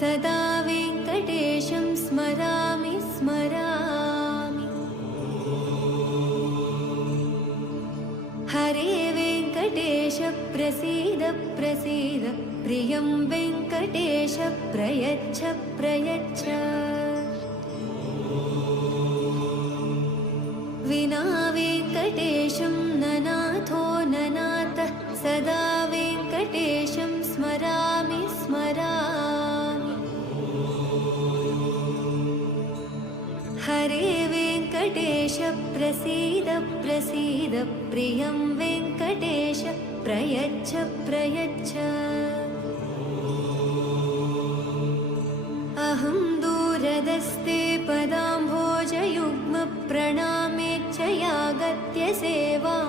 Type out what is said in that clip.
सदा वेङ्कटेशं स्मरामि स्मरामि। हरे वेङ्कटेश प्रसीद प्रसीद, प्रियं वेङ्कटेश प्रयच्छ प्रयच्छ। विना वेङ्कटेशं ननाथो ननाथः, सदा वेङ्कटेशं स्मरामि स्मरामि। हरे वेङ्कटेश प्रसीद प्रसीद, प्रियं वेङ्कटेश प्रयच्छ प्रयच्छ। अहं दूरदस्ते पदाम्भोजयुग्म प्रणामेच्छ यागत्य सेवां